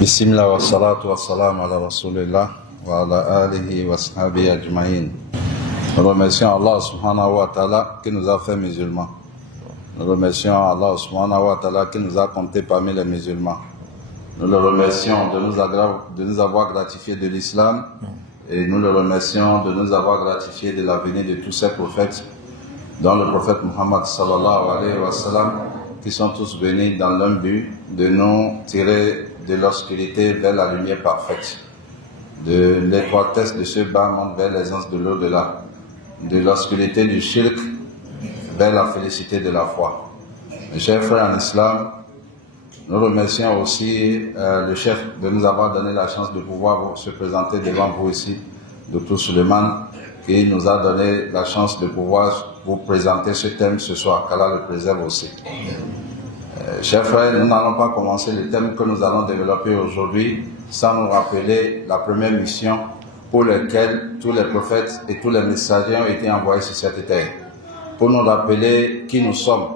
Bismillah wa salatu wa salam ala rasulillah wa ala alihi wa sahbihi ajma'in. Nous remercions Allah subhanahu wa ta'ala qui nous a fait musulmans. Nous remercions Allah subhanahu wa ta'ala qui nous a comptés parmi les musulmans. Nous le remercions de nous avoir gratifié de l'islam et nous le remercions de nous avoir gratifié de la venue de tous ces prophètes, dont le prophète Muhammad sallallahu alayhi wa sallam, qui sont tous venus dans l'un but de nous tirer de l'obscurité vers la lumière parfaite, de l'étroitesse de ce bas monde vers l'aisance de l'au-delà, de l'obscurité du shirk vers la félicité de la foi. Mes chers frères en islam, nous remercions aussi le chef de nous avoir donné la chance de pouvoir se présenter devant vous ici, Dr Suleiman, qui nous a donné la chance de pouvoir vous présenter ce thème ce soir, qu'Allah le préserve aussi. Chers frères, nous n'allons pas commencer le thème que nous allons développer aujourd'hui sans nous rappeler la première mission pour laquelle tous les prophètes et tous les messagers ont été envoyés sur cette terre. Pour nous rappeler qui nous sommes,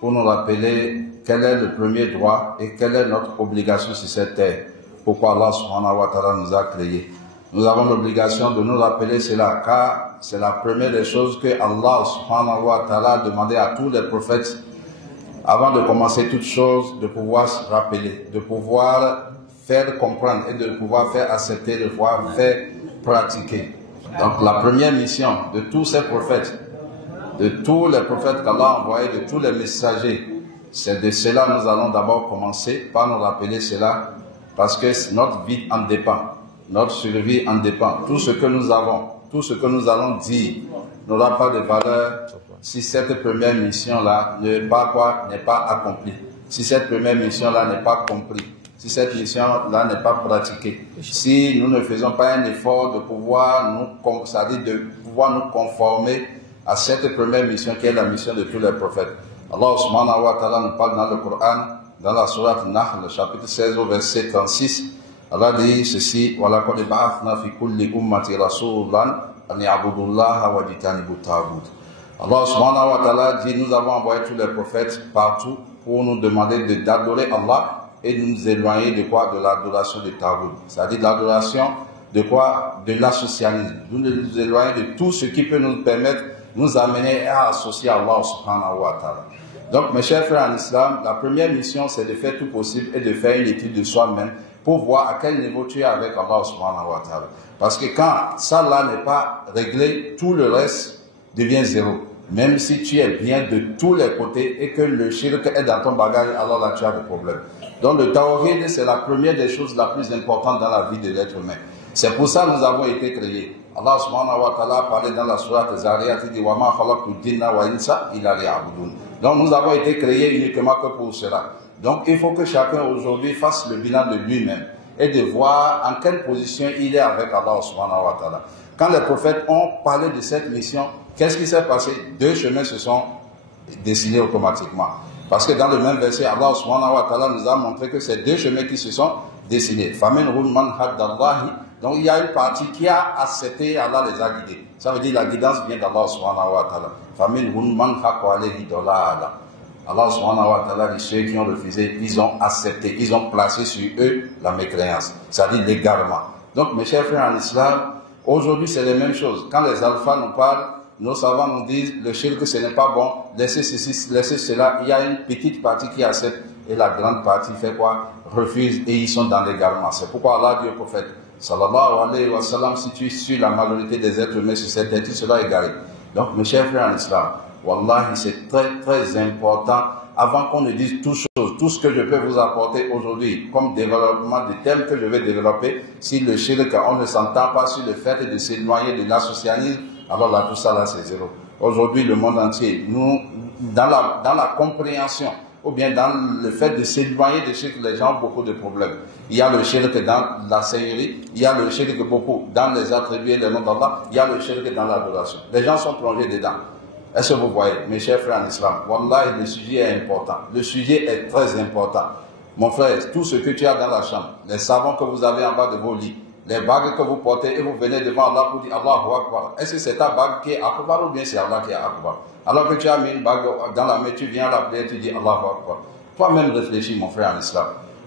pour nous rappeler quel est le premier droit et quelle est notre obligation sur cette terre. Pourquoi Allah subhanahu wa ta'ala nous a créés. Nous avons l'obligation de nous rappeler cela, car c'est la première des choses que Allah subhanahu wa ta'ala a demandé à tous les prophètes avant de commencer toute chose, de pouvoir se rappeler, de pouvoir faire comprendre et de pouvoir faire accepter, de pouvoir faire pratiquer. Donc la première mission de tous ces prophètes, de tous les prophètes qu'Allah a envoyés, de tous les messagers, c'est de cela nous allons d'abord commencer par nous rappeler cela, parce que notre vie en dépend, notre survie en dépend. Tout ce que nous avons, tout ce que nous allons dire n'aura pas de valeur si cette première mission-là n'est pas accomplie, si cette première mission-là n'est pas comprise, si cette mission-là n'est pas pratiquée, si nous ne faisons pas un effort de pouvoir nous conformer à cette première mission qui est la mission de tous les prophètes. Allah subhanahu wa ta'ala nous parle dans le Coran, dans la sourate Nahl, chapitre 16 au verset 36. Allah dit ceci: wa laqad ba'athna fi kulli ummati rasulan an ya'budu Allaha wa yajtanibu at-taghut. Allah subhanahu wa ta'ala dit: nous avons envoyé tous les prophètes partout pour nous demander d'adorer Allah et de nous éloigner de quoi? De l'adoration de Taghut. C'est-à-dire l'adoration de quoi? De l'associanisme. Nous éloigner de tout ce qui peut nous permettre, nous amener à associer Allah subhanahu wa ta'ala. Donc mes chers frères en islam, la première mission c'est de faire tout possible et de faire une étude de soi-même pour voir à quel niveau tu es avec Allah subhanahu wa ta'ala. Parce que quand ça là n'est pas réglé, tout le reste devient zéro. Même si tu es bien de tous les côtés et que le shirk est dans ton bagage, alors là tu as des problèmes. Donc le tawhid, c'est la première des choses la plus importante dans la vie de l'être humain. C'est pour ça que nous avons été créés. Allah subhanahu wa ta'ala parlait dans la sourate Zariyat, il dit: wa ma khalaqtu jinna wa insa illa liya'budun. Donc nous avons été créés uniquement que pour cela. Donc il faut que chacun aujourd'hui fasse le bilan de lui-même et de voir en quelle position il est avec Allah subhanahu wa ta'ala. Quand les prophètes ont parlé de cette mission, qu'est-ce qui s'est passé? Deux chemins se sont dessinés automatiquement. Parce que dans le même verset, Allah subhanahu wa ta'ala nous a montré que c'est deux chemins qui se sont dessinés. Donc il y a une partie qui a accepté, Allah les a guidés. Ça veut dire la guidance vient d'Allah subhanahu wa ta'ala. Allah subhanahu wa ta'ala dit: ceux qui ont refusé, ils ont accepté, ils ont placé sur eux la mécréance. C'est-à-dire l'égarement. Donc mes chers frères en islam, aujourd'hui c'est les mêmes choses. Quand les alphas nous parlent, nos savants nous disent: le shirk ce n'est pas bon, laissez ceci, laissez cela. Il y a une petite partie qui accepte et la grande partie fait quoi? Refuse, et ils sont dans l'égarement. C'est pourquoi Allah dit au prophète sallallahu alayhi wa sallam: si tu suis la majorité des êtres humains sur cette terre, tu seras égaré. Donc mes chers frères en islam, wallahi c'est très très important, avant qu'on ne dise toutes choses, tout ce que je peux vous apporter aujourd'hui comme développement du thème que je vais développer, si le shirk, on ne s'entend pas sur le fait de s'éloigner de l'associanisme, alors là tout ça là c'est zéro. Aujourd'hui le monde entier, nous dans la compréhension ou bien dans le fait de s'éloigner de shirk, les gens ont beaucoup de problèmes. Il y a le shirk dans la seigneurie, il y a le shirk beaucoup dans les attributs et les noms d'Allah, il y a le shirk dans l'adoration. Les gens sont plongés dedans. Est-ce que vous voyez, mes chers frères en islam? Wallahi, le sujet est important. Le sujet est très important. Mon frère, tout ce que tu as dans la chambre, les savons que vous avez en bas de vos lits, les bagues que vous portez et vous venez devant Allah pour dire Allahu Akbar. Est-ce que c'est ta bague qui est Akbar ou bien c'est Allah qui est Akbar? Alors que tu as mis une bague dans la main, tu viens à la prière, tu dis Allahu Akbar. Toi-même réfléchis, mon frère en islam.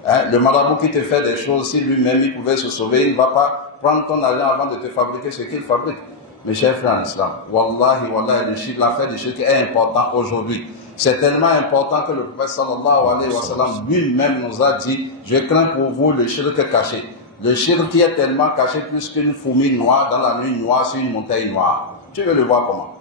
Hein, le marabout qui te fait des choses, si lui-même il pouvait se sauver, il ne va pas prendre ton argent avant de te fabriquer ce qu'il fabrique. Mes chers frères en islam, wallahi, wallahi, l'affaire du shirk est important aujourd'hui. C'est tellement important que le prophète sallallahu alayhi wa sallam lui-même nous a dit, je crains pour vous le shirk caché. Le shirk qui est tellement caché plus qu'une fourmi noire dans la nuit noire sur une montagne noire. Tu veux le voir comment?